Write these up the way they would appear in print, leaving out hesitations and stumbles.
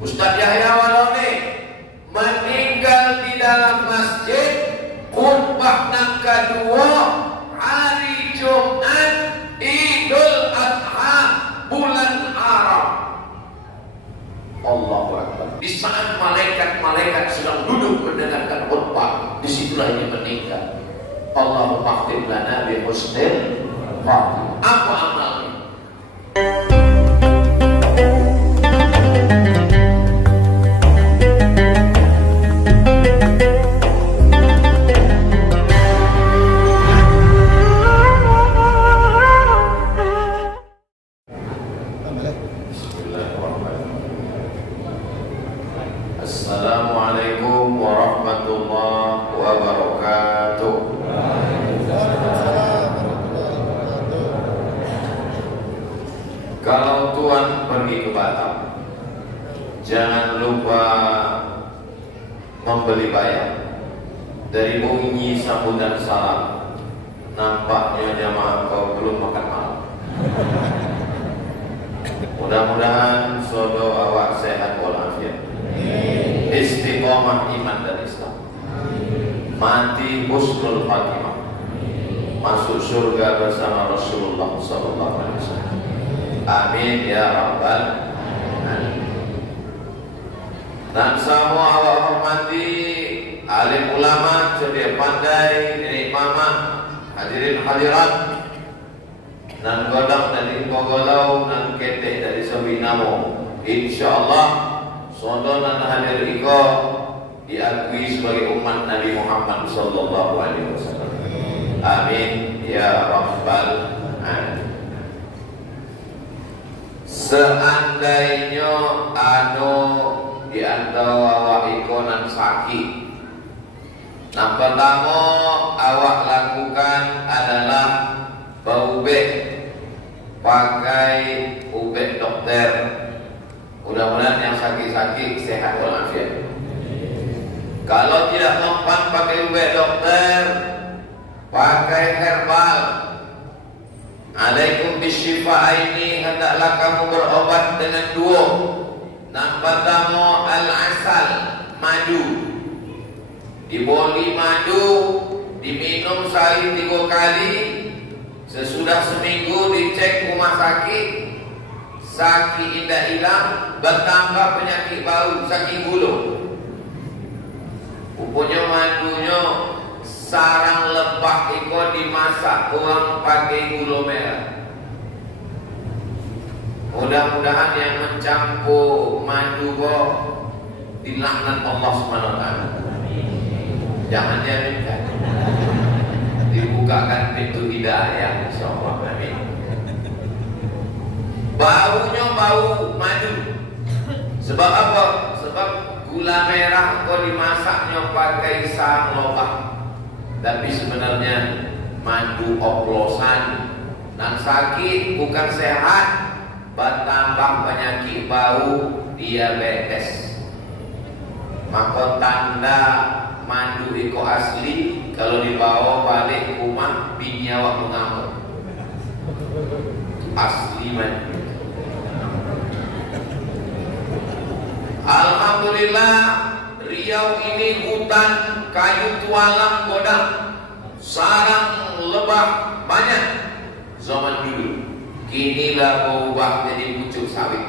Ustaz Yahya Waloni meninggal di dalam masjid, khutbah nang kedua hari Jumat Idul Adha bulan Arab. Allahu Akbar. Di saat malaikat-malaikat sedang duduk mendengarkan khutbah, disitulah ia meninggal. Allahumma khtim lana bi husnil khatimah. Apa amalnya? Assalamualaikum warahmatullahi wabarakatuh. Kalau Tuan pergi ke Batam, jangan lupa membeli bayam. Dari bunyi sambutan salam, nampaknya jamaah kau belum makan malam. Mudah-mudahan sodo awak sehat walafiat, istiqomah iman dan Islam, mati husnul khatimah, masuk surga bersama Rasulullah SAW. Amin ya rabbal alamin. Dan semua awak hormati alim ulama, cerdik pandai, nenek mama, hadirin hadirat, nan godang dari Pogolau, nan ketek dari Sabinamo. Insyaallah sondo nan hadir iko diakui sebagai umat Nabi Muhammad sallallahu alaihi wasallam. Amin ya rabbal alamin. Seandainya di antara awak iko nan sakit, yang pertama awak lakukan adalah berubek pakai ubek dokter. Mudah-mudahan yang sakit-sakit sehat walafiat. Kalau tidak mempan pakai ubek dokter, pakai herbal. Alaikum bisyifa ini, hendaklah kamu berobat dengan dua. Yang pertama al-asal, madu. Diboli madu, diminum sehari 3 kali. Sesudah seminggu dicek rumah sakit, sakit tidak hilang, bertambah penyakit baru, sakit gula. Rupanya madunya sarang lebah itu dimasak, orang pakai gula merah. Mudah-mudahan yang mencampur madu kok dilaknat Allah SWT. Jangan diaminkan, dibukakan pintu hidayah insyaallah. Amin. Baunya bau madu. Sebab apa? Sebab gula merah kok dimasaknya pakai sarang lebah. Tapi sebenarnya madu oplosan, dan sakit bukan sehat, bertambah penyakit bau, diabetes. Maka tanda madu iko asli, kalau dibawa balik rumah binyawa mengamuk. Asli madu. Alhamdulillah, Riau ini hutan kayu tualang godang, sarang lebah banyak zaman dulu. Kinilah berubah jadi pucuk sawit,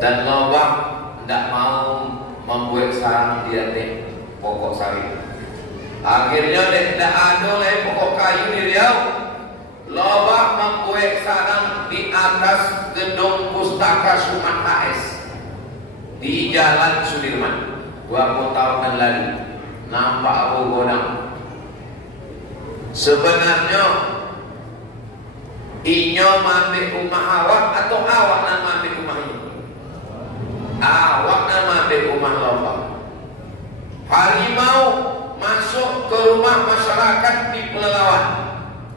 dan lebah tidak mau membuat sarang di atas pokok sawit. Akhirnya tidak ada lagi pokok kayu di Riau. Lebah membuat sarang di atas gedung pustaka Sumat HS di Jalan Sudirman. 20 tahun yang lalu nampak Abu Godang. Sebenarnya inyo ambil rumah awak atau awak nak ambil rumah ini? Awak nak ambil rumah lebah. Harimau masuk ke rumah masyarakat di Pelalawan,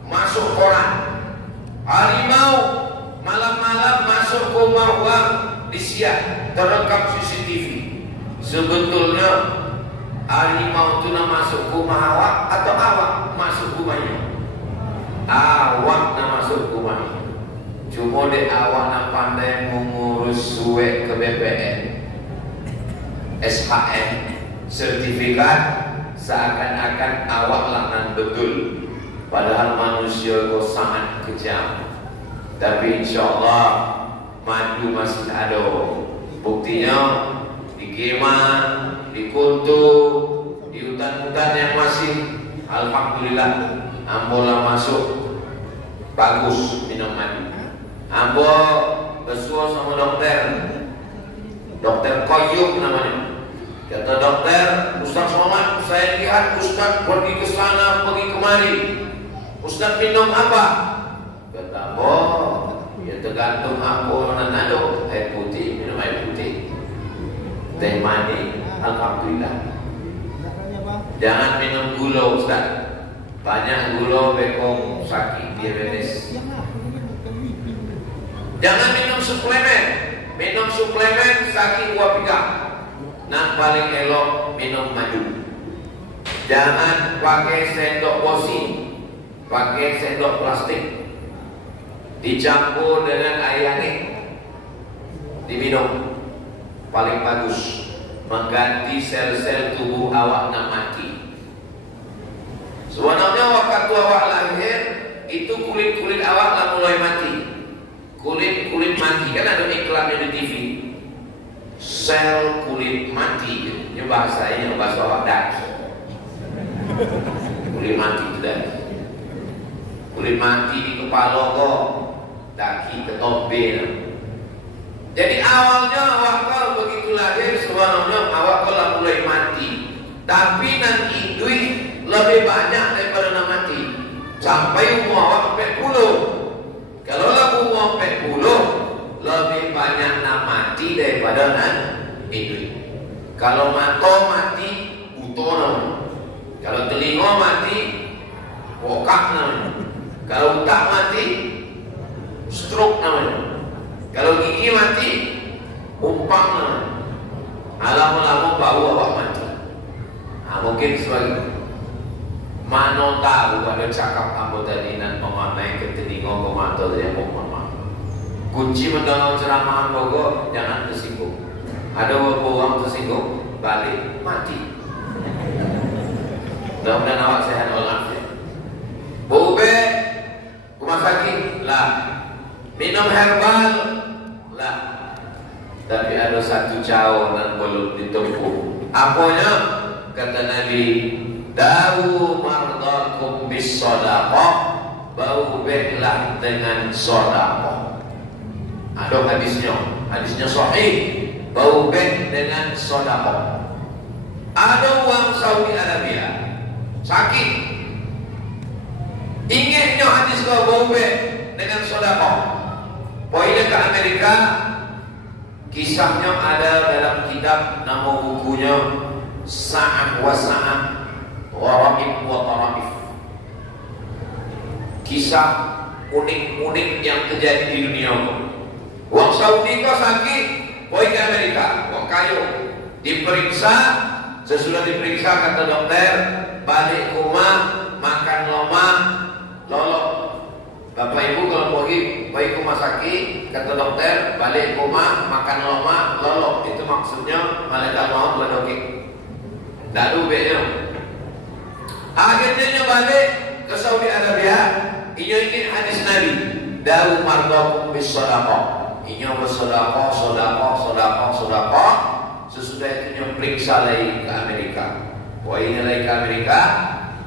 masuk koran. Harimau malam-malam masuk ke rumah orang di Siak, terekam CCTV. Sebetulnya harimau itu nak masuk ke rumah awak atau awak masuk ke rumahnya? Awak nak masuk ke rumahnya. Cuma dek awak nak pandai mengurus suwe ke BPN, SHM, sertifikat, seakan-akan awak langan betul. Padahal manusia itu sangat kejam. Tapi insya Allah madu masih ada. Buktinya di Keman, di Kutu, di hutan-hutan yang masih, alhamdulillah, ambolah masuk bagus minum madu. Ambo bersuara sama dokter Koyuk namanya. Kata dokter, Ustaz Somad, saya lihat Ustaz pergi ke sana, pergi kemari. Ustaz minum apa? Kata, ya tergantung apa orang nado. Air putih, minum air putih. Teh manis, alhamdulillah. Jangan minum gula, Ustaz. Banyak gula bekong sakit diabetes. Jangan minum suplemen. Minum suplemen sakit uap pinggang. Nah paling elok minum madu. Jangan pakai sendok bosi, pakai sendok plastik, dicampur dengan air hangat, diminum. Paling bagus, mengganti sel-sel tubuh awak nak mati. Sebenarnya waktu awak lahir itu kulit-kulit awak nak mulai mati. Kulit mati, kan ada iklannya di TV. Sel kulit mati, ini bahasanya bahasa awak Dutch. Kulit mati itu dah. Kulit mati di kepala kok, daki ke topi. Jadi awalnya awak kalau begitu lahir, sebenarnya awak kalau mulai mati. Tapi nanti duit lebih banyak daripada nak mati. Sampai umur awak 40. Kalau lagu umur 40, lebih banyak nak mati daripada nak hidup. Kalau mata mati, buta namanya. Kalau telinga mati, bokak namanya. Kalau otak mati, stroke namanya. Kalau gigi mati, umpang namanya. Lama-lama bau awak mati. Mungkin sebagai mana tahu ada cakap kamu tadi nan memanai ke telinga ke mata dia mama. Kunci mendengar ceramah bogo jangan tersinggung. Ada orang tersinggung balik mati. Mudah-mudahan awak sehat walafiat. Bobe rumah sakit lah. Minum herbal lah. Tapi ada satu cawan dan belum ditempuh. Apanya? Kata Nabi, dawu mardakum bis sadaqah, bau beklah dengan sedekah. Ada hadisnya sahih, bau bek dengan sedekah. Ada orang Saudi Arabia sakit, ingatnya hadis kau bau bek dengan sedekah. Poinnya ke Amerika, kisahnya ada dalam kitab, nama bukunya Sa'ah wa Sa'ah Wara'ib wa Tara'if. Kisah unik-unik yang terjadi di dunia. Orang Saudi kau sakit, pergi ke Amerika, orang kayu diperiksa, sesudah diperiksa kata dokter, balik ke rumah, makan lemah, lolok. Bapak ibu kalau pergi ke rumah sakit, kata dokter, balik ke rumah, makan lemah, lolok. Itu maksudnya malaikat maut berdoa. Tak ada ubeknya. Akhirnya balik ke Saudi Arabia. Ia ingin hadis Nabi, dawu mardakum bis sadaqah. Ia bersedekah, sedekah. Sesudah itu dia periksa lagi ke Amerika. Poinnya lagi ke Amerika,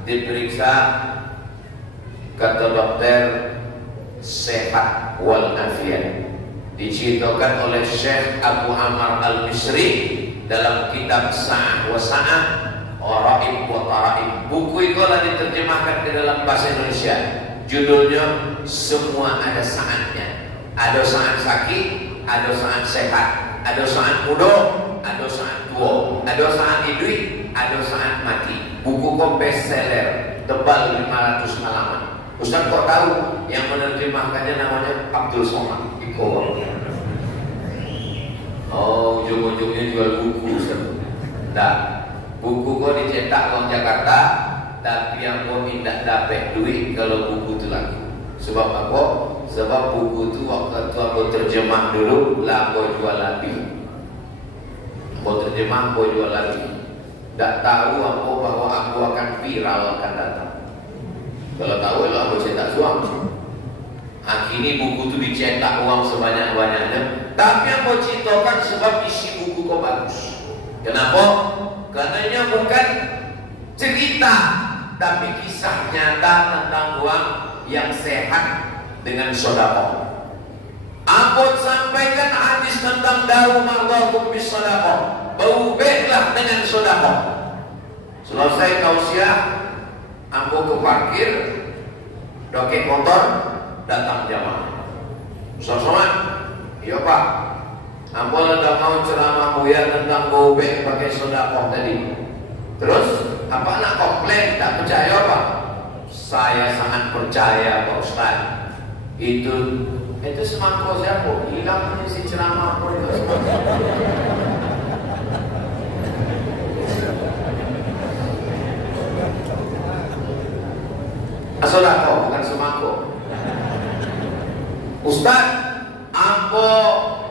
diperiksa, kata dokter sehat walafiat. Diceritakan oleh Syekh Abu Ammar Al-Misri dalam kitab Sa'ah wa Sa'ah Wara'ib wa Tara'ib. Buku itu telah diterjemahkan ke dalam bahasa Indonesia. Judulnya semua ada saatnya. Ada saat sakit, ada saat sehat, ada saat muda, ada saat tua, ada saat hidup, ada saat mati. Buku bestseller, tebal 500 halaman. Ustaz kok tahu yang menerjemahkannya namanya Abdul Somad Iko. Oh, ujung-ujungnya jual buku Ustaz. Nah, buku kau dicetak orang Jakarta, tapi yang kau tidak dapat duit kalau buku itu laku. Sebab apa? Sebab buku itu waktu itu aku terjemah dulu lah aku jual lagi. Aku terjemah aku jual lagi. Tak tahu aku bahwa aku akan viral akan datang. Kalau tahu lo aku cetak uang. Akhirnya buku itu dicetak uang sebanyak-banyaknya. Tapi aku ceritakan sebab isi buku kau bagus. Kenapa? Karenanya bukan cerita, tapi kisah nyata tentang uang yang sehat dengan sedekah. Aku sampaikan hadis tentang dawu mardakum bis sedekah. Berubahlah dengan sedekah. Selesai tausiah, aku ke parkir, doket motor, datang jamaah. Sosokan, iya Pak. Aku udah mau ceramah buya tentang berubah pakai sedekah tadi. Terus apa nak komplain? Tak percaya Pak? Saya sangat percaya Pak Ustaz. Itu semangkuk siapa? Hilang si ceramah aku itu semangkuk. Sedekah bukan semangkuk. Ustaz, aku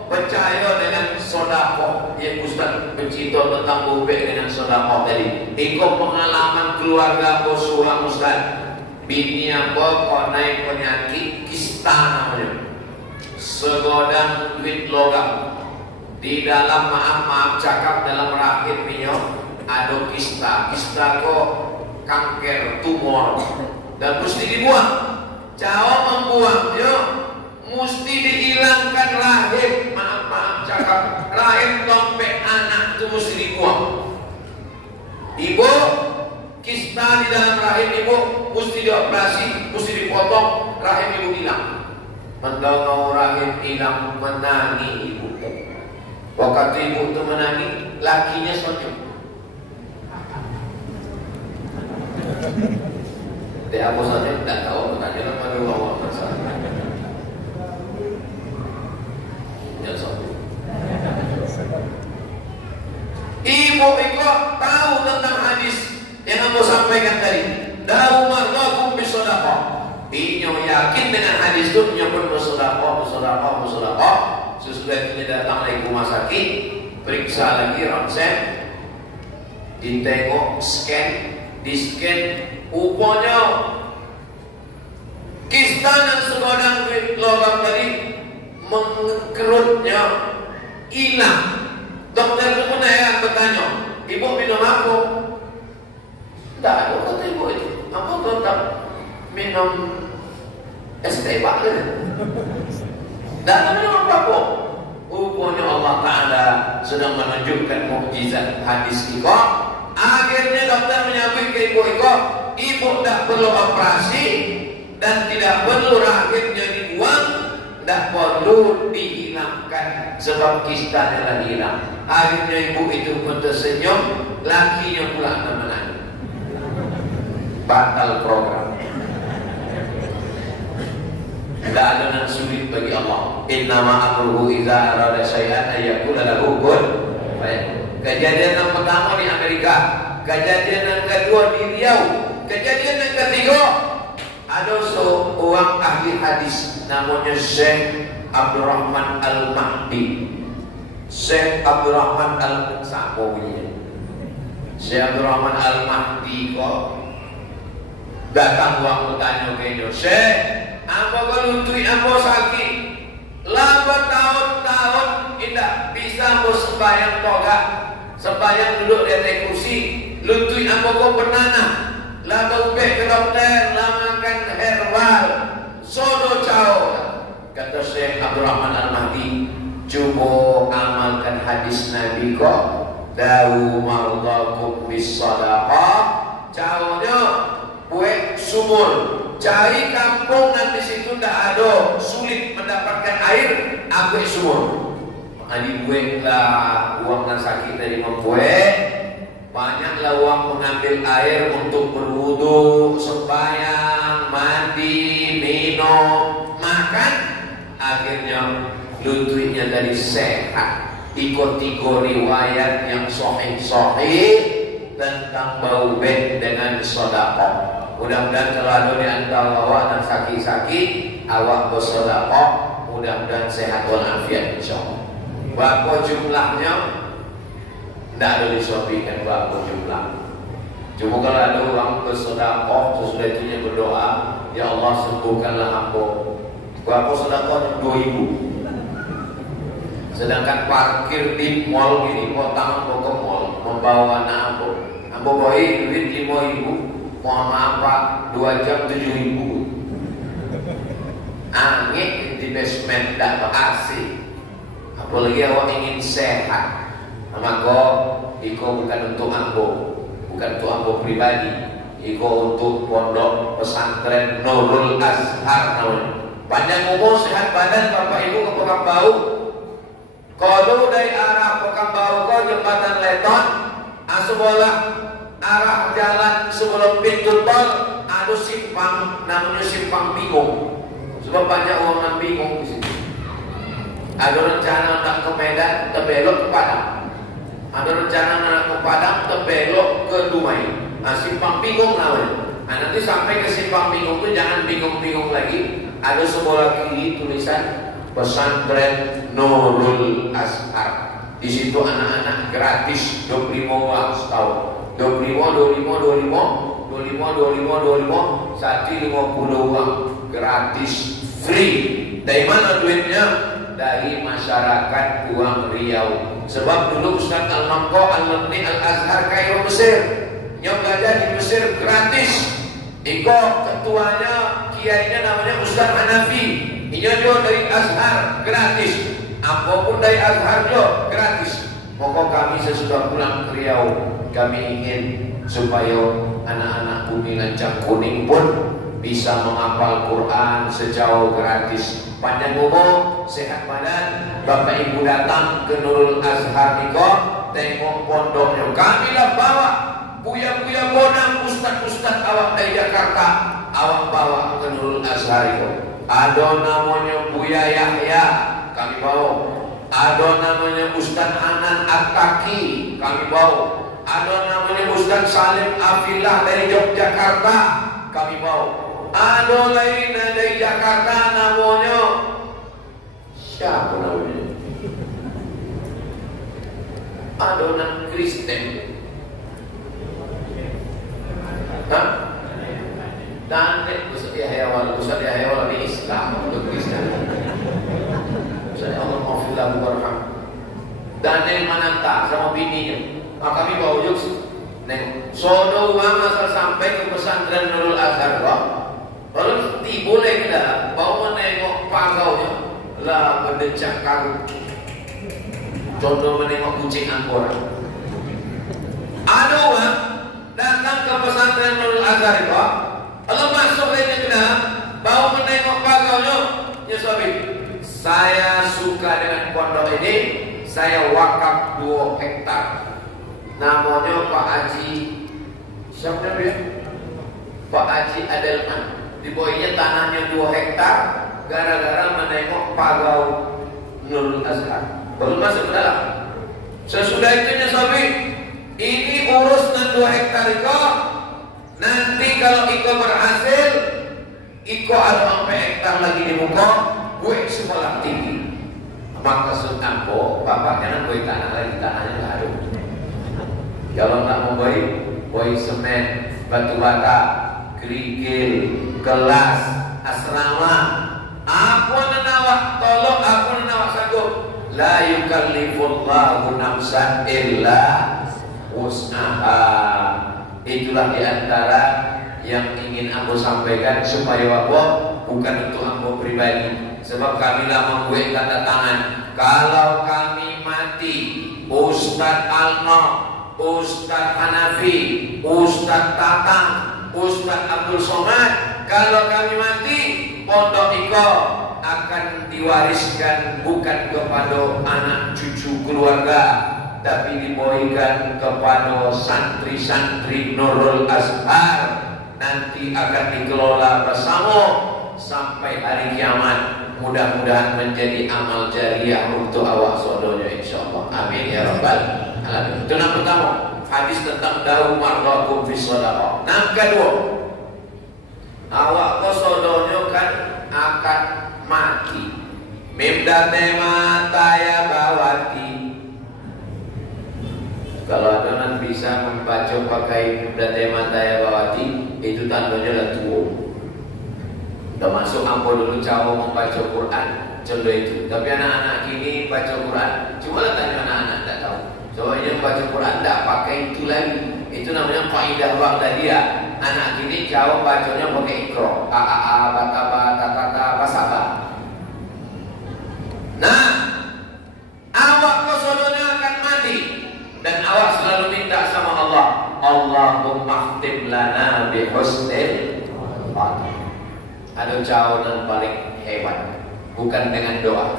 percaya dengan sedekah. Ya Ustaz bercerita tentang berubah dengan sedekah tadi. Ikut pengalaman keluarga aku suram Ustaz. Bini apa kau naik penyakit kista namanya, segodang duit logam di dalam maaf cakap dalam rahim minyak ada kista kok kanker tumor dan mesti dibuang. Cara membuangnya mesti dihilangkan rahim, maaf cakap rahim dompet anak itu mesti dibuang. Ibu kista di dalam rahim ibu mesti dioperasi, mesti dipotong, rahim ibu hilang. Mendengar rahim hilang menangis ibu. Waktu ibu itu menangis, lakinya senyum. Dia aku saja tidak tahu bertanya pada Allah masalah. Ya sobat. Ibu ikut tahu tentang hadis yang aku sampaikan tadi. Dawu mardakum bis sedekah. Inyo yakin dengan hadis itu inyo pun bersedekah. Sesudah itu datang lagi rumah sakit, periksa lagi ronsen, ditengok, di scan, rupanya kista dan segodang logam tadi mengkerutnya hilang. Dokter itu pun heran bertanya, ibu minum apa? Tidak ada kata ibu itu. Aku tetap minum es teh bakar. Tidak ada minum apa-apa. Rupanya Allah Ta'ala sedang menunjukkan mukjizat hadis itu. Akhirnya dokter menyambut ke ibu, ibu tidak perlu operasi dan tidak perlu rahimnya dibuang, tidak perlu dihilangkan sebab kistanya telah hilang. Akhirnya ibu itu pun tersenyum, lakinya pula menangis. Batal program. Tidak ada yang sulit bagi Allah. Innama amruhu idza arada syai'an ayyaqula lahu kun fayakun. Kejadian yang pertama di Amerika, kejadian yang kedua di Riau, kejadian yang ketiga ada seorang ahli hadis namanya Syekh Abdurrahman Al-Mahdi. Syekh Abdurrahman Al-Mahdi. Syekh Abdurrahman Al-Mahdi kok datang uang bertanya ke Indonesia, apa kau lutui apa sakit? 8 tahun tidak bisa bersembahyang toga, sembahyang duduk di atas kursi, lutui apa kau bernanah, lah ubeh ke dokter, lah makan herbal, sodo cao. Kata Syekh Abdurrahman Al-Mahdi, cuba amalkan hadis Nabi kok, dawu mardakum bis sadaqah. Caranya buat sumur, cari kampung dan di situ tidak ada, sulit mendapatkan air, ambil sumur. Dibuatlah uang dan sakit dari membuat, banyaklah uang mengambil air untuk berwudu, sembahyang, mandi, minum, makan. Akhirnya lututnya dari sehat. Ikut 3 riwayat yang sahih tentang berubah dengan sedekah. Mudah-mudahan kalau ada di antara awak dan sakit-sakit awak bersedekah, mudah-mudahan sehat walafiat insyaallah. Berapa jumlahnya? Tidak ada disobikan berapa jumlah. Cuma kalau ada orang bersedekah, sesudah itunya berdoa, ya Allah sembuhkanlah hamba. Berapa sedekahnya? 2.000. Sedangkan parkir di mall gini, tangan ke mall, membawa anak ambo bawa duit 5.000, mohon maaf Pak, 2 jam 7.000. Angin di basement tak AC. Apalagi awak ingin sehat, maka iko bukan untuk ambo, bukan untuk ambo pribadi, iko untuk pondok pesantren Nurul Azhar namanya. Panjang umur sehat badan Bapak Ibu ke Pekanbaru. Kalau dari arah Pekanbaru ke jembatan Leton, sebelah arah jalan sebelum pintu tol ada simpang, namanya simpang bingung. Sebab banyak orang bingung di sini. Ada rencana nak ke Medan, terbelok ke Padang. Ada rencana nak ke Padang, terbelok ke Dumai. Simpang bingung namanya. Nanti sampai ke simpang bingung itu jangan bingung-bingung lagi. Ada sebelah kiri tulisan pesantren Nurul Azhar. Di situ anak-anak gratis 25 uang setahun. 25 satu 50 uang gratis free. Dari mana duitnya? Dari masyarakat uang Riau. Sebab dulu Ustaz Al-Namko alumni Al-Azhar Kairo Mesir, yang belajar di Mesir gratis. Iko ketuanya, kiainya namanya Ustaz Hanafi. Ini juga dari Azhar gratis. Apapun dari Azhar juga gratis. Pokok kami sesudah pulang ke Riau, kami ingin supaya anak-anak Bumi Lancang Kuning pun bisa menghafal Quran sejauh gratis. Panjang umur, sehat badan. Bapak Ibu datang ke Nurul Azhar niko, tengok pondoknya. Kami lah bawa buya-buya bonang, ustad-ustad awak dari Jakarta, awak bawa ke Nurul Azhar niko. Ada namanya Buya Yahya, kami bawa. Ada namanya Ustaz Hanan At-Taki, kami bawa. Ada namanya Ustaz Salim Afilah dari Yogyakarta, kami bawa. Ada lain dari Jakarta namanya siapa namanya? Ada orang Kristen. Hah? Dan Ustaz Yahya Walabi Islam untuk Kristen. Ustaz Allah Mafilah Warham. Daniel Mananta sama bininya. Maka kami bawa yuk. Neng, sodo uang asal sampai ke pesantren Nurul Azhar kok. Lalu boleh kita bawa menengok pagaunya lah berdecak karung. Contoh menengok kucing angkora. Ada orang datang ke pesantren Nurul Azhar kok. Lalu masuk lagi ke dalam, bawa menengok pagaunya. Ya suami, saya suka dengan pondok ini. Saya wakaf 2 hektar. Namanya Pak Haji, siapa namanya? Pak Haji Adelman. Di bawahnya tanahnya 2 hektar. Gara-gara menengok pagau Nurul Azhar. Baru masuk ke dalam. Sesudah itu Sobi, ini urus 2 hektar itu. Nanti kalau Iko berhasil, Iko ada 4 hektar lagi di muka, gue sekolah tinggi. Maka Sultanpo, bapak jangan gue tanah lagi, tanahnya nggak ada. Kalau nggak mau gue semen, batu bata, kerikil, kelas, asrama. Aku nenawak, tolong aku nenawak sanggup. La yukallifullahu nafsan illa wus'aha. Itulah diantara yang ingin aku sampaikan supaya aku bukan untuk aku pribadi. Sebab kamilah membuat tanda tangan. Kalau kami mati, Ustadz Alno, Ustadz Hanafi, Ustadz Tatang, Ustadz Abdul Somad, kalau kami mati, pondok Iko akan diwariskan bukan kepada anak cucu keluarga, tapi diberikan kepada santri-santri Nurul Azhar. Nanti akan dikelola bersama sampai hari kiamat. Mudah-mudahan menjadi amal jariah untuk awak sodonya insyaallah. Amin ya rabbal alamin. Itu yang pertama, hadis tentang dawu marwakum fi shadaqah. Yang kedua, awak sodonya kan akan mati. Mimdate mataya bawati. Kalau adonan bisa membaca pakai mimdate mataya bawati, itu tandanya dah tua. Termasuk ampo dulu cawo membaca Quran, contoh itu. Tapi anak-anak kini baca Quran, cuma lah tanya anak-anak tak tahu. Soalnya baca Quran tak pakai itu lagi. Itu namanya kaidah Baghdadiyah. Anak kini cawo bacanya pakai ikro, bata, basaba. Nah, awak kosodonya akan mati dan awak selalu minta sama Allah, Allahumma khtim lana bi husnil khatimah. Ada cawanan paling hebat, bukan dengan doa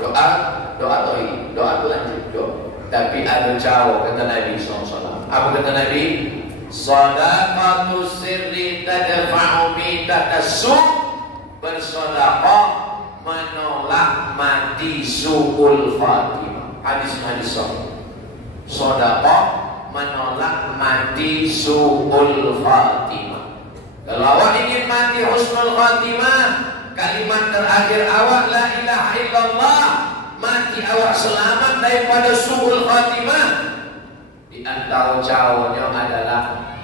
doa lanjut doa, tapi ada cawa kata Nabi SAW. Apa kata Nabi? Sadaqatu sirri tadfa'u mitatasu. Bersedekah menolak mati su'ul khatimah. Hadis sahih. Sedekah menolak mati su'ul khatimah. Kalau awak ingin mati husnul khatimah, kalimat terakhir awak la ilaha illallah, mati awak selamat daripada su'ul khatimah. Di antara cawanya adalah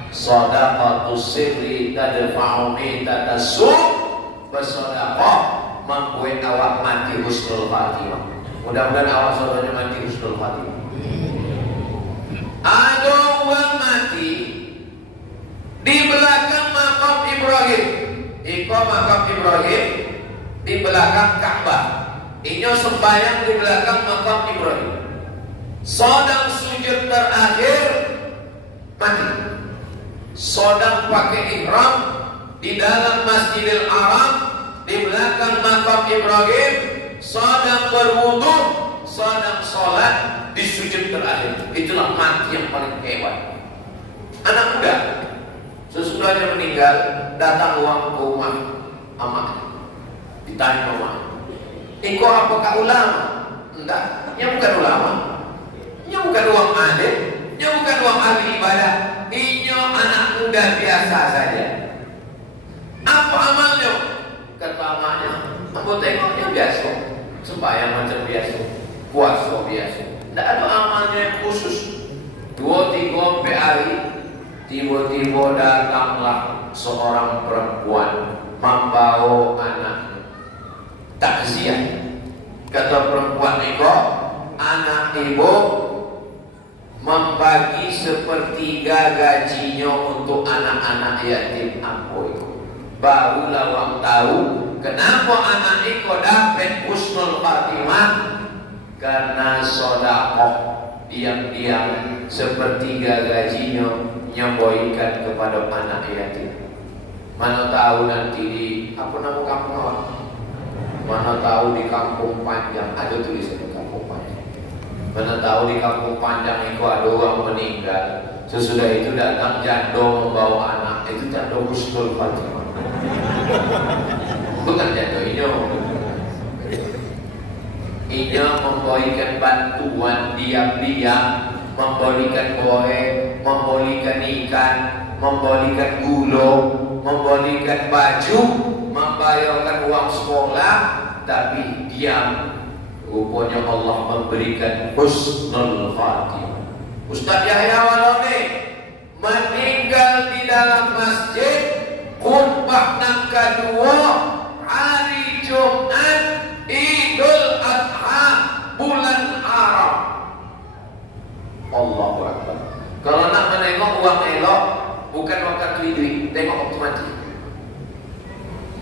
sadaqatu sirri tadfa'u mitatasu. Bersedekah membuat awak mati husnul khatimah. Mudah-mudahan awak saudaranya mati husnul khatimah. Ada orang mati di belakang makam Ibrahim. Iko makam Ibrahim di belakang Ka'bah. Inyo sembahyang di belakang makam Ibrahim. Sedang sujud terakhir mati. Sedang pakai ihram di dalam Masjidil Haram di belakang makam Ibrahim, sedang berwudu, sedang sholat di sujud terakhir. Itulah mati yang paling hebat. Anak muda sesudahnya meninggal, datang uang ke rumah amaknya, ditanya mama, "Iko apakah ulama?" Enggak, nya bukan ulama, nya bukan uang alim, nya bukan uang ahli ibadah, inyo anak muda biasa saja. Apa amalnya? Kata amaknya, aku tengoknya biasa, sembahyang macam biasa, puasa biasa, tidak ada amalnya yang khusus. 2-3 hari tiba-tiba datanglah seorang perempuan membawa anaknya. Takziah. Kata perempuan itu, anak ibu membagi sepertiga gajinya untuk anak-anak yatim aku itu. Barulah orang tahu kenapa anak itu dapat husnul khatimah, karena sedekah diam-diam sepertiga gajinya nyamboikan kepada anak yatim. Mana tahu nanti di apa nama kampung awak? Mana tahu di Kampung Panjang ada tulisan di Kampung Panjang. Mana tahu di Kampung Panjang itu ada orang meninggal, sesudah itu datang jando membawa anak, itu jando husnul khatimah. Bukan jando Inyo memberikan bantuan diam-diam, memberikan kue, memberikan ikan, memberikan gula, memberikan baju, membayarkan uang sekolah, tapi diam. Rupanya Allah memberikan husnul khatimah. Ustaz Yahya Walone meninggal di dalam masjid, khutbah yang kedua hari Jumat Idul Adha bulan Arab. Allahu Akbar. Kalau nak menengok uang elok, bukan waktu duit, tengok waktu mati.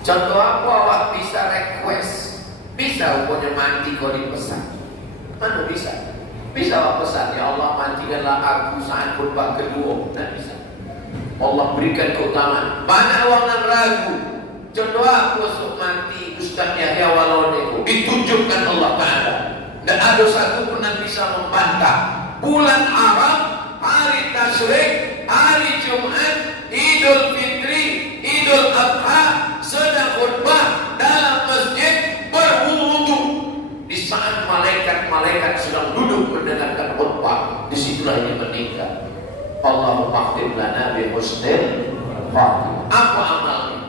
Contoh apa awak bisa request? Bisa rupanya mati kau dipesan. Mana bisa? Bisa awak pesan, ya Allah matikanlah aku saat khutbah kedua. Dan bisa Allah berikan keutamaan. Banyak orang yang ragu. Contoh aku untuk mati Ustaz Yahya Walone ditunjukkan Allah Ta'ala. Dan ada satu pun yang bisa membantah. Bulan Arab, hari Tasyrik, hari Jumat, Idul Fitri, Idul Adha, sedang khutbah dalam masjid berwudu. Di saat malaikat-malaikat sedang duduk mendengarkan khutbah, disitulah ia meninggal. Allahumma khtim lana bi husnil khatimah. Apa amalnya?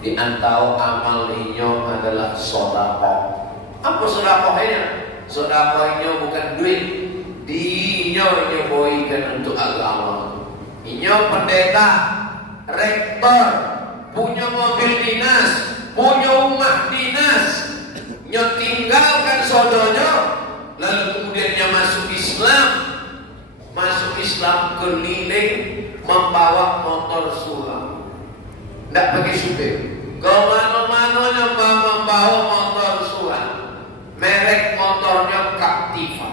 Di antara amal inyo adalah sedekah. Apa sedekahnya? Sedekahnya bukan duit. Inyo boykan untuk agama. Inyo pendeta, rektor, punya mobil dinas, punya rumah dinas, inyo tinggalkan sodonya, lalu kemudiannya masuk Islam keliling membawa motor sulam, tidak pakai supir, kemana-mana membawa motor sulam, merek motornya Captiva.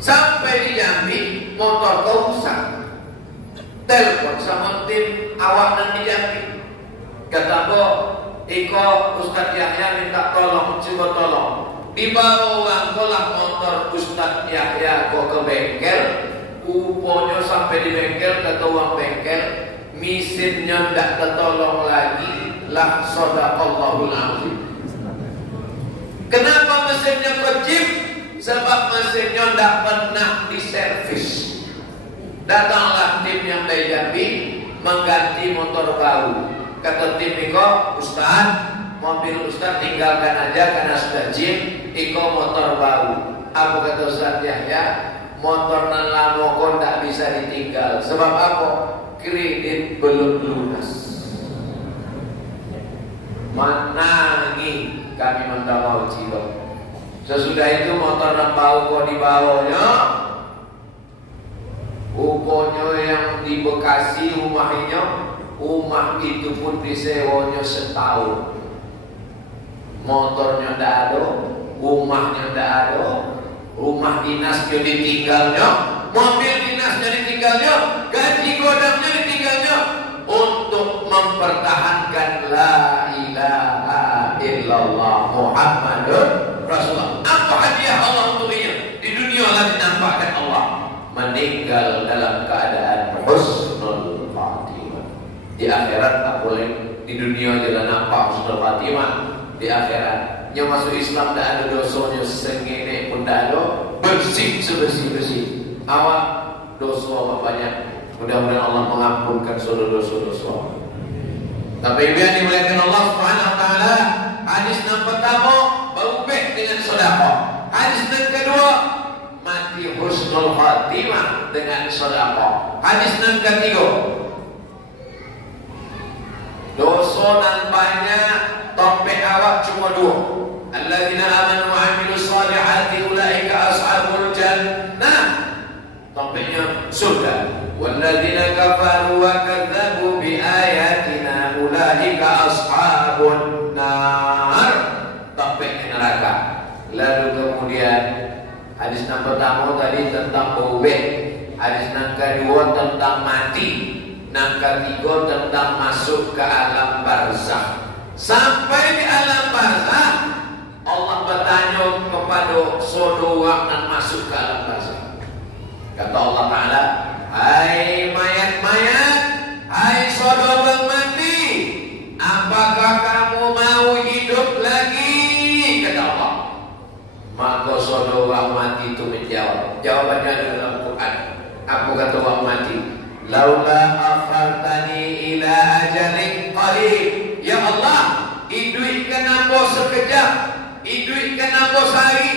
Sampai di Jambi motor kau rusak, telepon sama tim awak dan di Jambi, kata kau iko Ustaz Yahya minta tolong, coba tolong dibawa uang kolah motor Ustaz Yahya kau ke bengkel. Uponya sampai di bengkel, kata uang bengkel mesinnya tidak tertolong lagi. Lah sadaqallahul azim. Kenapa mesinnya kecil? Sebab mesinnya tidak pernah diservis. Datanglah tim yang dari Jambi mengganti motor baru. Kata tim Iko, Ustaz, mobil Ustaz tinggalkan aja karena sudah jim, Iko motor baru. Apa kata Ustaz Yahya? Motor nan lama kok tidak bisa ditinggal. Sebab apa? Kredit belum lunas. Menangi kami mendawau cilok. Sesudah itu motor nan bau kok dibawanya, uponya yang di Bekasi rumahnya, rumah itu pun disewanya setahun. Motornya tidak ada, rumahnya tidak ada, rumah dinasnya ditinggalnya, mobil dinasnya ditinggalnya, gaji godamnya ditinggalnya, untuk mempertahankan la ilaha illallah Muhammadur Rasulullah. Apa hadiah Allah untuk dia? Di dunia lah dinampakkan Allah, meninggal dalam keadaan husnul khatimah. Di akhirat tak boleh, di dunia dia nampak husnul khatimah. Di akhirat yang masuk Islam tidak ada dosanya sengene pun tidak ada, bersih sebersih. Awak dosa banyak. Mudah-mudahan Allah mengampunkan seluruh dosa-dosa. Tapi yang dimuliakan Allah Subhanahu wa taala, hadis yang pertama berubah dengan sedekah. Hadis yang kedua mati husnul khatimah dengan sedekah. Hadis yang ketiga dosa dan banyak topik awak cuma dua. Alladzina amanu wa amilus salihati ulaika ashabul jannah. Topiknya surga. Walladzina kafaru wa kadzdzabu bi ayatina ulaika ashabun nar. Topiknya neraka. Lalu kemudian hadis yang pertama tadi tentang berubah. Hadis yang kedua tentang mati. Yang ketiga tentang masuk ke alam barzakh. Sampai di alam barzakh Allah bertanya kepada saudara dan masuk ke alam barzakh. Kata Allah Ta'ala, hai mayat-mayat, hai saudara mati, apakah kamu mau hidup lagi? Kata Allah. Maka saudara mati itu menjawab. Jawabannya ada dalam Quran. Apa kata orang mati? Laula akhartani ila ajalin qalil. Ya Allah, hidupkan aku sekejap, hidupkan aku sehari,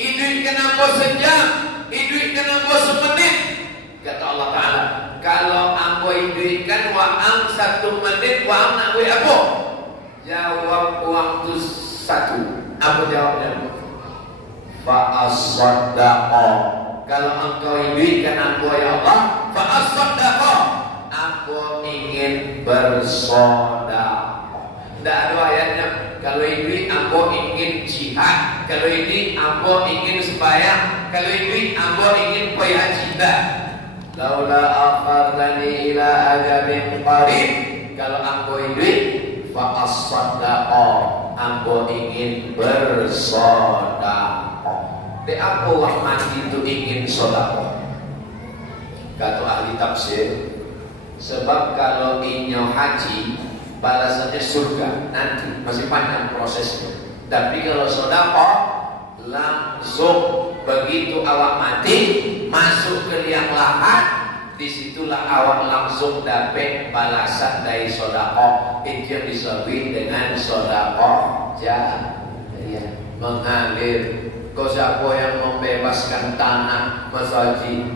hidupkan aku sejam, hidupkan aku semenit. Kata Allah Ta'ala, kalau aku hidupkan wa'am 1 menit, wa'am nak buat apa? Jawab waktu 1. Apa jawabnya? Fa'as-saddaqa. Kalau engkau hidupkan aku ya Allah, fa'as-saddaqa. Aku ingin bersedekah. Tidak ada ayatnya. Kalau ini aku ingin jihad, kalau ini aku ingin sembahyang, kalau ini aku ingin pergi cinta. Laula akhartani ila ajalin qarib. Kalau aku hidup, fa as-sadaqah. Aku ingin bersedekah. Di apa orang mati itu ingin sedekah? Kata ahli tafsir, sebab kalau inyo haji balasannya surga nanti, masih panjang prosesnya. Tapi kalau sedekah langsung begitu awak mati masuk ke liang lahat, disitulah awak langsung dapat balasan dari sedekah. Itu yang disebut dengan sedekah jariyah, mengalir. Kau siapa yang membebaskan tanah masjid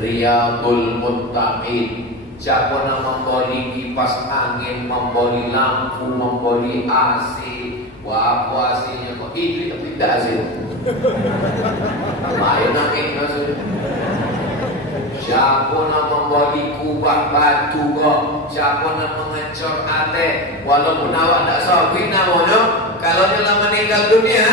Riyadul Muttaqin, siapa yang memberi kipas angin, memberi lampu, memberi AC. Wah, apa AC-nya kok itu tidak AC. Ayo nangis maksud. Siapa yang memberi kubah batu kok, siapa yang mengecor ate, walaupun awak tak sabit namanya, kalau dia meninggal dunia,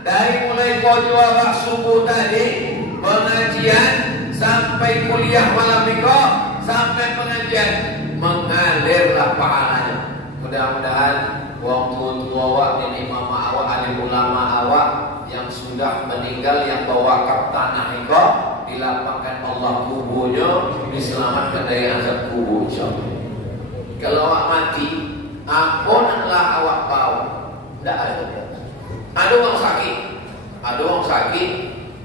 dari mulai pojok awak subuh tadi pengajian sampai kuliah malam minggu sampai pengajian mengalirlah pahalanya. Mudah-mudahan wong tua awak, nenek mama awak, alim ulama awak yang sudah meninggal, yang berwakaf tanah itu dilapangkan Allah kuburnya, diselamatkan dari azab kubur insyaallah. Kalau awak mati, ampunlah awak bawa. Tidak ada. Ada orang sakit,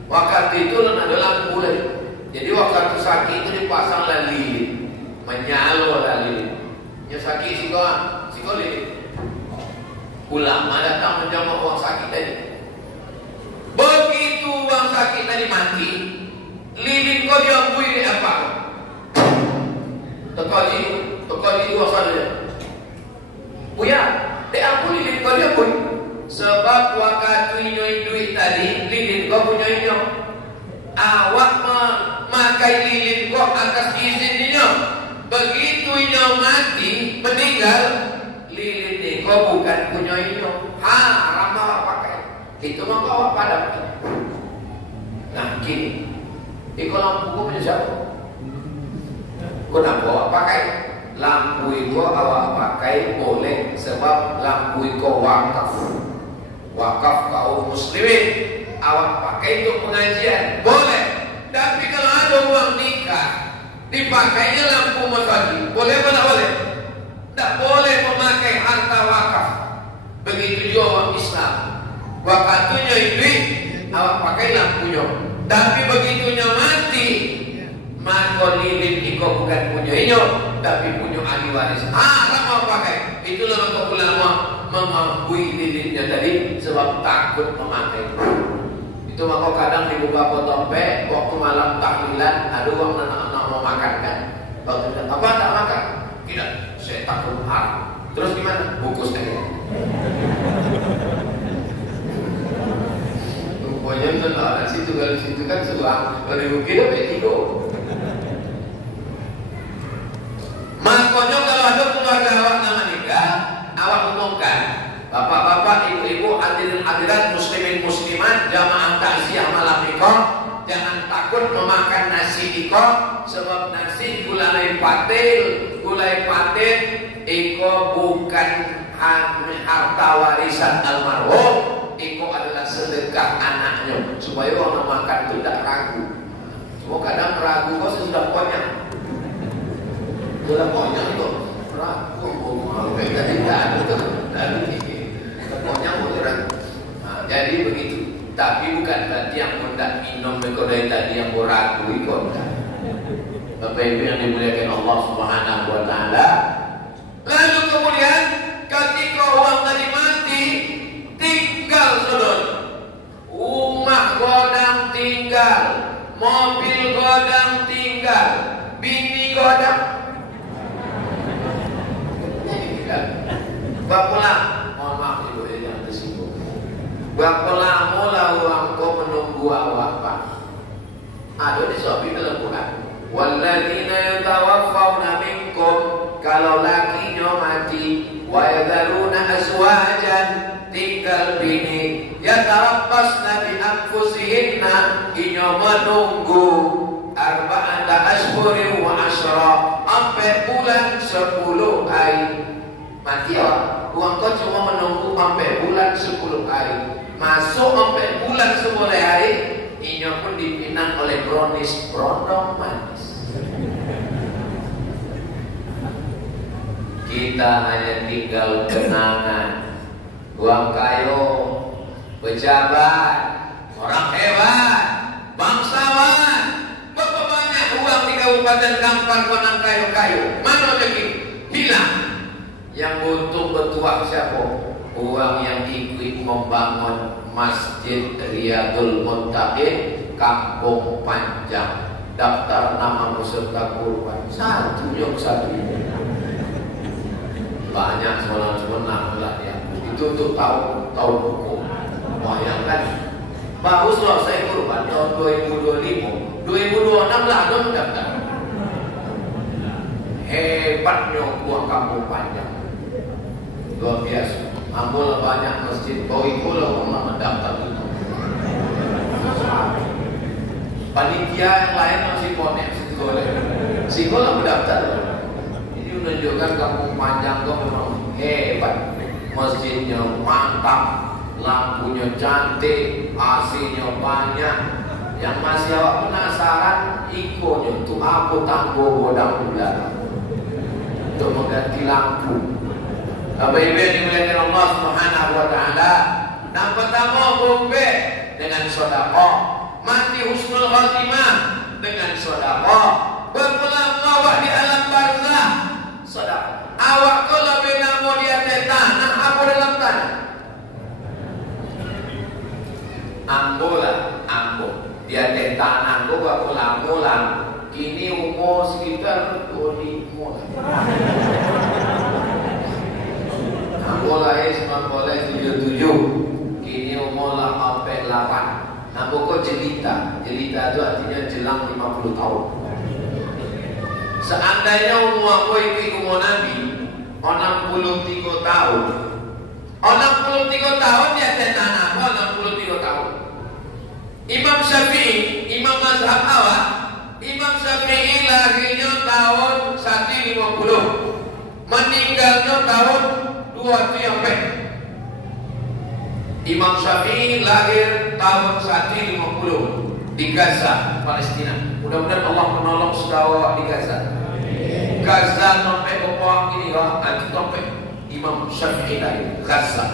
waktu itu ada lampu lagi. Jadi waktu sakit itu dipasang lilin, menyala lilin. Yang sakit siko lilin. Ulama datang menjamah orang sakit tadi. Begitu orang sakit tadi mati, lilin kau diambui ni apa? Tekaji orang sakit. Buya, diambui lilin kau diambui. Sebab waktu nyoi duit tadi, lilin kau punya inyo. Awak memakai lilin kau atas izin inyo. Begitu inyo mati, meninggal, lilin kau bukan punya inyo. Haram awak pakai. Itu maka awak padam. Nah gini, iko lampu kau punya siapa? Kenapa awak pakai? Lampu itu awak pakai boleh sebab lampu itu wakaf kaum muslimin, awak pakai untuk pengajian boleh. Tapi kalau ada uang nikah dipakainya lampu masjid, boleh apa tak boleh? Tak boleh memakai harta wakaf. Begitu juga orang Islam, wakatunya duit awak pakai lampunya, tapi begitunya mati maka lilin itu bukan punya inyo, tapi punya ahli waris. Haram awak pakai. Itulah maka ulama mengakui lilinnya tadi sebab takut memakai. Itu maka kadang dibuka potompe waktu malam tahlilan ada orang anak-anak mau makan kan. Waktu itu apa tak makan? Tidak, saya takut haram. Terus gimana? Bungkus aja. Rupanya benar situ kalau situ kan sebuah beribu-ribu betiko. Makanya kalau ada keluarga awak nama nikah, awak umumkan, bapak-bapak, ibu-ibu, hadirin-hadirat, muslimin muslimat, jamaah takziah malam nikah, jangan takut memakan nasi nikah, sebab nasi gulai patin, iko bukan harta warisan almarhum, iko adalah sedekah anaknya, supaya orang makan itu tidak ragu. Cuma kadang ragu kok sudah konyang. Sudah konyang itu ragu, tadi tidak ada tuh, konyang beneran. Nah, jadi begitu. Tapi bukan berarti yang hendak minum dari tadi yang ragu itu. Bapak Ibu yang dimuliakan Allah Subhanahu Wa Taala. Lalu kemudian ketika orang tadi mati, tinggal saudara, rumah godang tinggal, mobil godang tinggal, bini godang. Berapa lama? Mohon maaf ibu yang tersinggung. Berapa lama lah orang kau menunggu awak pak? Ada di Sobi dalam Quran. Walladzina yatawaffawna minkum, kalau lakinya mati, wa yadharuna azwajan, tinggal bini, yatarabbasna bi anfusihinna, inyo menunggu arba'ata ashhurin wa asyra, sampai bulan 10 hari. Mati ya, uang kau cuma menunggu sampai bulan 10 hari. Masuk sampai bulan 10 hari, ini pun dipinang oleh brownies berondong manis. Kita hanya tinggal kenangan. Uang kayu, pejabat, orang hebat, bangsawan, berapa banyak uang di Kabupaten Kampar konang kayu-kayu. Mana lagi? Hilang. Yang untung bertuah siapa? Orang yang ikut membangun Masjid Riyadul Muttaqin Kampung Panjang. Daftar nama peserta kurban satu yang satu. Banyak sebenarnya lah ya. Itu untuk tahu hukum. Bayangkan. Bagus loh saya kurban tahun 2025, 2026 lah dong daftar. Hebatnya buah Kampung Panjang, luar biasa. Ambil banyak masjid, itu loh orang mendaftar itu. Panitia yang lain masih konek sekolah mendaftar. Ini menunjukkan Kampung Panjang itu memang hebat, masjidnya mantap. Lampunya cantik, AC-nya banyak. Yang masih awak penasaran, ikonnya itu apa tangguh godang di belakang untuk mengganti lampu. Bapak-ibu yang dimuliakan Allah Subhanahu wa taala, yang pertama bombe dengan sedekah, mati husnul khatimah dengan sedekah, berpulang awak di alam barzah sedekah. Awak kalau bina mau di atas tanah apa dalam tanah? Ambo di atas tanah gua pulang kini umur sekitar 25. Ambo lahir 1977, kini umur 48. Ambo kok jelita itu artinya jelang 50 tahun. Seandainya umur aku ikut umur Nabi 63 tahun, 63 tahun di atas tanah 63 tahun. Imam Syafi'i, imam mazhab awak, Imam Syafi'i lahirnya tahun 150, meninggalnya tahun 230. Imam Syafi'i lahir tahun 150 di Gaza, Palestina. Mudah-mudahan Allah menolong saudara di Gaza. Gaza sampai ke bawah ini ya, anti sampai Imam Syafi'i lahir Gaza.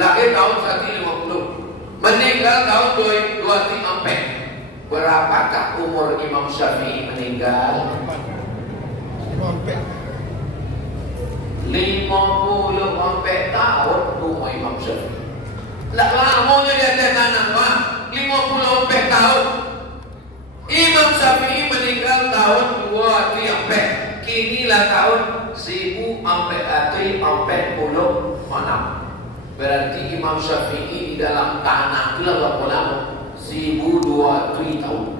Lahir tahun 150. Meninggal tahun 234. Berapakah umur Imam Syafi'i meninggal? 50 tahun umur Imam Syafi'i. Tak lamanya dia ada tanah 50 tahun. Imam Syafi'i meninggal tahun 234. Kinilah tahun 1446. Berarti Imam Syafi'i di dalam tanah itu berapa lama? 1023 tahun.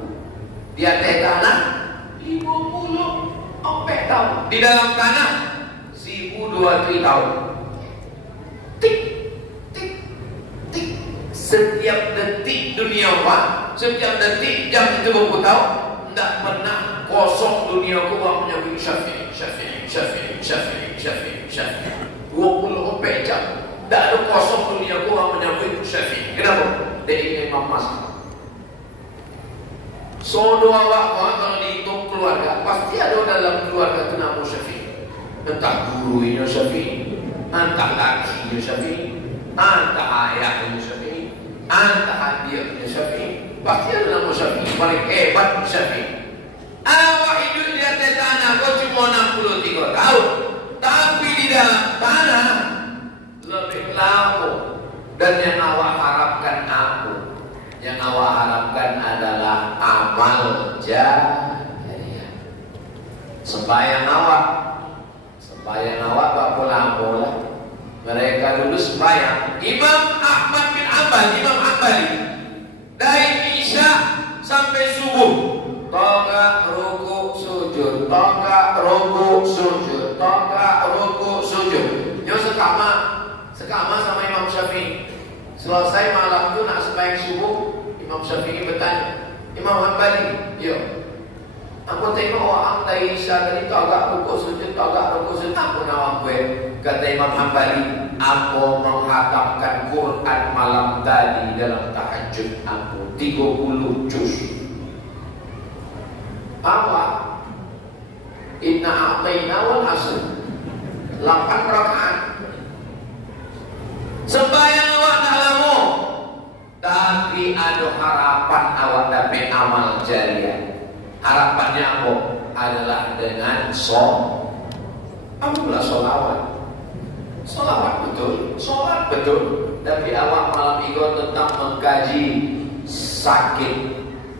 Di atas tanah 54 tahun. Di dalam tanah 1023 tahun. Tik, tik, tik. Setiap detik dunia Pak, setiap detik jam itu berapa tahun? Tidak pernah kosong dunia ku menyebut Syafi'i, Syafi'i, Syafi'i, Syafi'i, Syafi'i, Syafi'i. 24 jam. Tak ada kosong dunia gua menyambut Syafi'i. Kenapa? Dia ingin Imam Mazhab. Saudara awak kalau dihitung keluarga, pasti ada dalam keluarga itu nama Syafi'i. Entah gurunya Syafi'i, entah lakinya Syafi'i, entah ayahnya Syafi'i, entah adiknya Syafi'i. Pasti ada nama Syafi'i. Paling hebat Syafi'i. Awak hidup di atas tanah kau cuma 63 tahun, tapi di dalam tanah lebih lama. Dan yang awak harapkan aku, yang awak harapkan adalah amal jariah. Sembahyang awak berapa lama lah? Mereka dulu sembahyang. Imam Ahmad bin Hanbal, Imam Hanbali, dari Isya sampai subuh, tonggak ruku sujud, tonggak ruku sujud, tonggak ruku sujud. Yo sekama sama Imam Syafi'i. Selesai malam itu nak sembahyang subuh, Imam Syafi'i bertanya, Imam Hanbali, yo, aku tengok orang dari Isya tadi tonggak ruku sujud, apa nawang gue? Kata Imam Hanbali, aku menghatamkan Quran malam tadi dalam tahajud aku 30 juz. Apa? Inna a'tayna wal asr 8 rakaat. Sembahyang awak tak lama, tapi ada harapan awak dapat amal jariah. Harapannya apa? Adalah dengan Alhamdulillah Solawat betul, sholat betul. Tapi awak malam itu tetap mengkaji sakit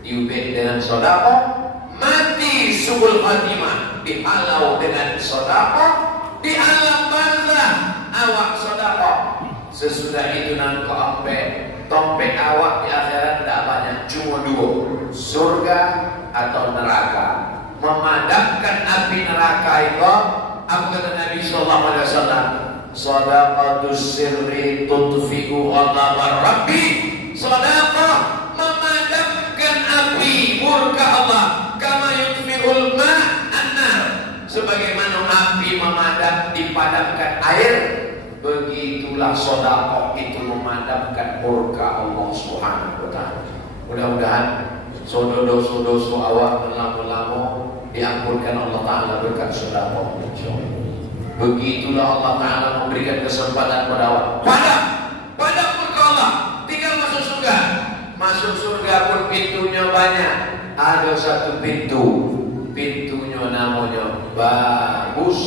diubah dengan sedekah, mati subul khatimah dihalau dengan sedekah, di alam barzah awak sedekah. Sesudah itu nanti tompek awak di akhirat tidak banyak, cuma dua, surga atau neraka. Memadamkan api neraka itu apa kata Nabi sallallahu alaihi wasallam? Shadaqatus sirri tudfi'u ghadabar rabbi. Sedekah memadamkan api murka Allah, kama yudfi'ul ma' an-nar. Sebagaimana api dipadamkan air, begitulah sedekah itu memadamkan murka Allah Subhanahu wa taala. Mudah-mudahan dosa-dosa awak lama-lama diampunkan Allah taala berkat sedekah. Begitulah Allah taala memberikan kesempatan pada awak. Pada murka Allah, tinggal masuk surga. Masuk surga pun pintunya banyak. Ada satu pintunya namanya bagus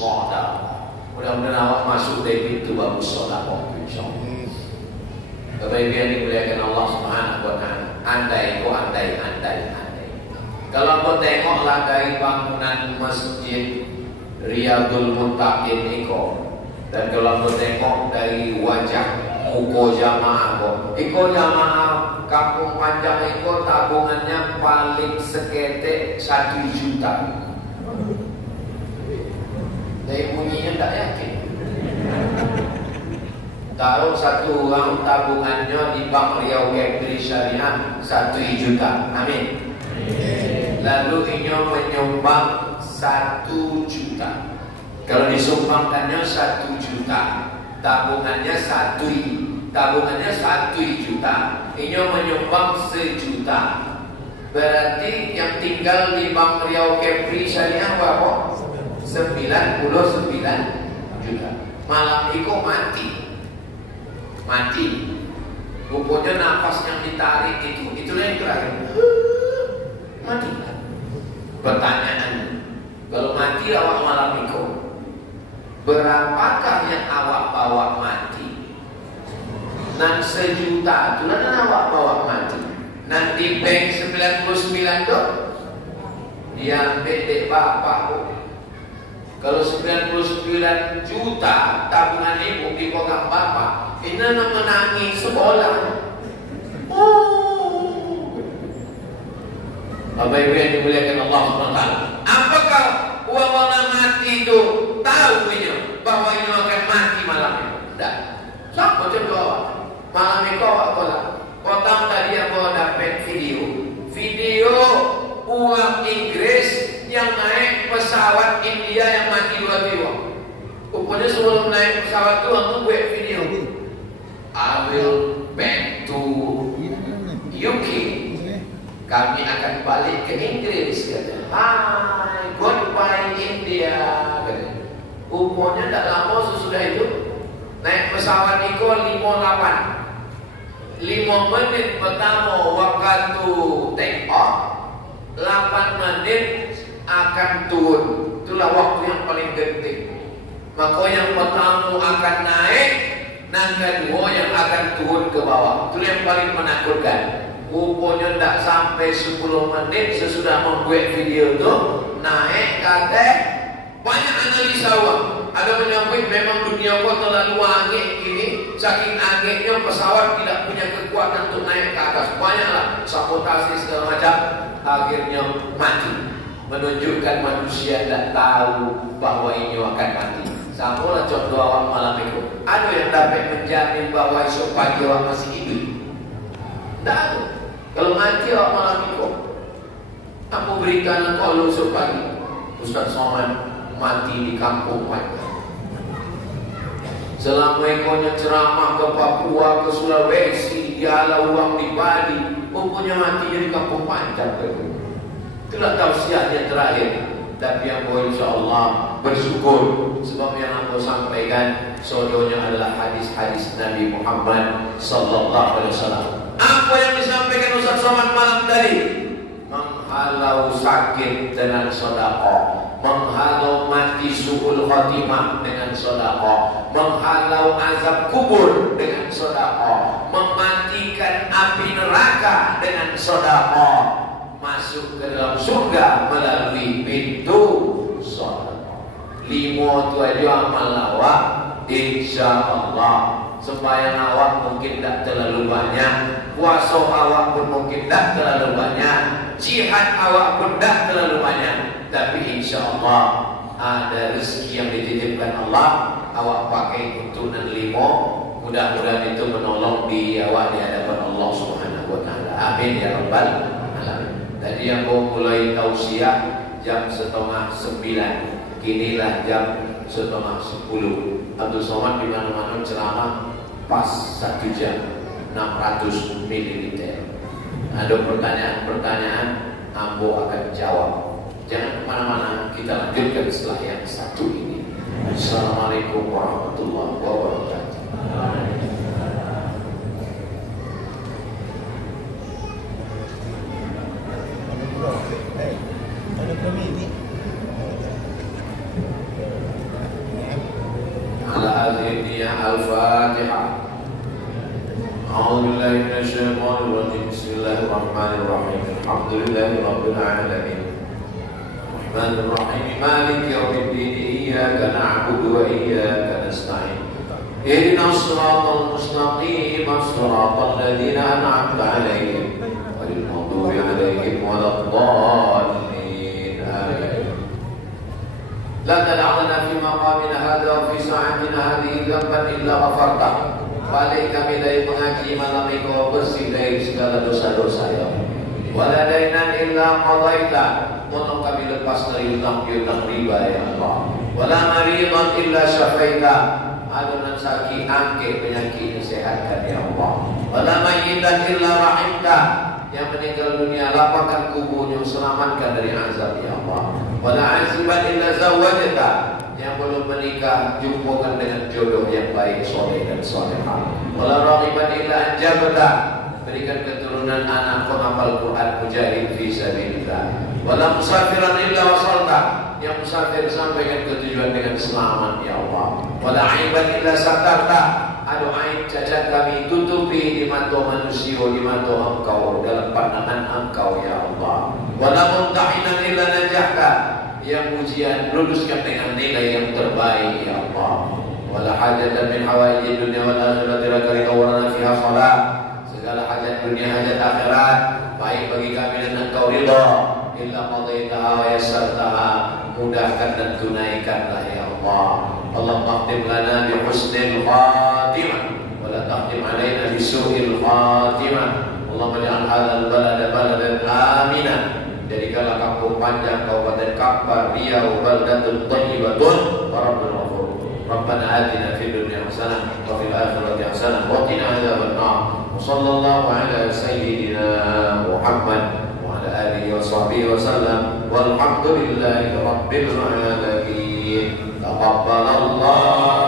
sedekah. Mudah-mudahan awak masuk dari pintu bagus sedekah, insyaallah. Bapak Ibu yang dimuliakan Allah Subhanahu wa taala, andai. Kalau kau tengoklah dari bangunan masjid Riyadul Muttaqin iko, dan kalau kau tengok dari wajah muka jamaah kampung Panjang iko tabungannya paling seketek 1 juta. Dari bunyinya tak yakin. Taruh satu orang tabungannya di Bank Riau Kepri Syariah 1 juta. Amin. Lalu inyo menyumbang 1 juta. Kalau disumbangkannya 1 juta, tabungannya 1 juta. Inyo menyumbang 1 juta. Berarti yang tinggal di Bank Riau Kepri Syariah berapa? 99 juta. Malam itu mati. Rupanya nafas yang ditarik itulah yang terakhir. Mati. Pertanyaan, kalau mati awak malam itu, berapakah yang awak bawa mati? Nan 1 juta itu nan awak bawa mati. Nanti bank 99 tu dia ambil dek bapak. Kalau 99 juta tabungan ibu dipegang bapak, ini nak menangis sekolah. Bapak Ibu yang dimuliakan Allah SWT, apakah uang mati itu tahu ini bahwa ini akan mati malam itu? Tidak. Siapa coba awak? Malam itu awak tolak. Kau tahu tadi aku dapat video uang Inggris yang naik pesawat India yang mati 2 jiwa. Rupanya sebelum naik pesawat itu aku buat video. I will back to UK. Kami akan balik ke Inggris, katanya. Hai, goodbye India, katanya. Rupanya tak lama sesudah itu naik pesawat itu 5 menit pertama waktu take off, 8 menit akan turun. Itulah waktu yang paling penting. Maka yang pertama akan naik, dan kedua yang akan turun ke bawah. Itu yang paling menakutkan. Rupanya tak sampai 10 menit sesudah membuat video itu naik kata banyak analisa awak. Ada menyambut memang dunia kau terlalu angin ini, saking anginnya pesawat tidak punya kekuatan untuk naik ke atas. Banyaklah sabotasi segala macam, akhirnya mati. Menunjukkan manusia tidak tahu bahwa ini akan mati. Sama contoh awak malam itu. Ada yang dapat menjamin bahwa esok pagi awak masih hidup? Tidak ada. Kalau mati awak malam itu, aku berikan engkau esok pagi. Ustaz Somad mati di kampung Panjang. Selama ekonya ceramah ke Papua, ke Sulawesi, di ala uang di Bali, pokoknya matinya di kampung Panjang. Itulah tausiahnya terakhir. Tapi yang boleh insyaAllah bersyukur, sebab yang aku sampaikan sodonya adalah hadis-hadis Nabi Muhammad sallallahu alaihi wasallam. Apa yang disampaikan Ustaz Somad malam tadi menghalau sakit dengan sedekah, menghalau mati su'ul khatimah dengan sedekah, menghalau azab kubur dengan sedekah, mematikan api neraka dengan sedekah, masuk ke dalam surga melalui pintu sedekah. 5 tu aja amal awak, insyaallah. Sembahyang awak mungkin tak terlalu banyak, puasa awak pun mungkin tak terlalu banyak, jihad awak pun tak terlalu banyak, tapi insyaallah ada rezeki yang dititipkan Allah, awak pakai untuk 5. Mudah-mudahan itu menolong di awak di hadapan Allah Subhanahu wa taala. Amin ya rabbal alamin. Tadi yang mau mulai tausiah jam 8:30, kinilah jam 9:30. Abdul Somad di mana-mana ceramah pas 1 jam 600 ml. Ada pertanyaan-pertanyaan, ambo akan jawab. Jangan kemana-mana, kita lanjutkan setelah yang satu ini. Assalamualaikum warahmatullahi wabarakatuh. على هذه النية الفاتحة. أعوذ بالله من الشيطان الرجيم. بسم الله الرحمن الرحيم. الحمد لله رب العالمين الرحمن الرحيم مالك يوم الدين. إياك نعبد وإياك نستعين. اهدنا الصراط المستقيم صراط الذين أنعمت عليهم غير المغضوب عليهم ولا الضالين. آمين. لا تدع لنا في مقامنا هذا وفي ساعتنا هذه ذنبا إلا غفرته. Balik kami dari mengaji malam ini, kau bersih dari segala dosa-dosa ya. Wala dainan illa qadaita, tolong kami lepas dari hutang-hutang riba ya Allah. Wala maridan illa syafaita, adunan sakit angke penyakit disehatkan ya Allah. Wala mayyitan illa rahimta, yang meninggal dunia lapangkan kuburnya, selamatkan dari azab ya Allah. Wala aziban illa zawwajta, yang belum menikah jumpakan dengan jodoh yang baik, soleh dan solehah. Wala raghiban illa anjabta, berikan keturunan anak penghafal Quran mujahid fi sabilillah. Wala musafiran illa wasalta, yang musafir sampaikan ke tujuan dengan selamat ya Allah. Wala aiban illa satarta, aduh aib cacat kami tutupi di mata manusia, di mata engkau, dalam pandangan engkau ya Allah. Wala mumtahinan illa najahta, yang ujian luluskan dengan nilai yang terbaik ya Allah. Wala hajatan min hawaiji dunia wal akhirati laka warana fiha salat, segala hajat dunia hajat akhirat baik bagi kami dan engkau ridha, illa qadaitaha wa yassartaha, mudahkan dan tunaikanlah ya Allah. Allahumma khtim lana bi husnil khatimah wa la takhtim alaina bi su'il khatimah. Allahumma ja'al hadzal balada baladan aminan, jadikanlah kampung Panjang, Kabupaten Kampar, Riau baldatun thayyibatun wa rabbul ghafur. Rabbana atina fid dunya hasanah wa fil akhirati hasanah wa qina adzaban nar. Wa sallallahu ala sayyidina Muhammad wa ala alihi wa sahbihi wa sallam. Walhamdulillahi rabbil alamin. Taqabbalallah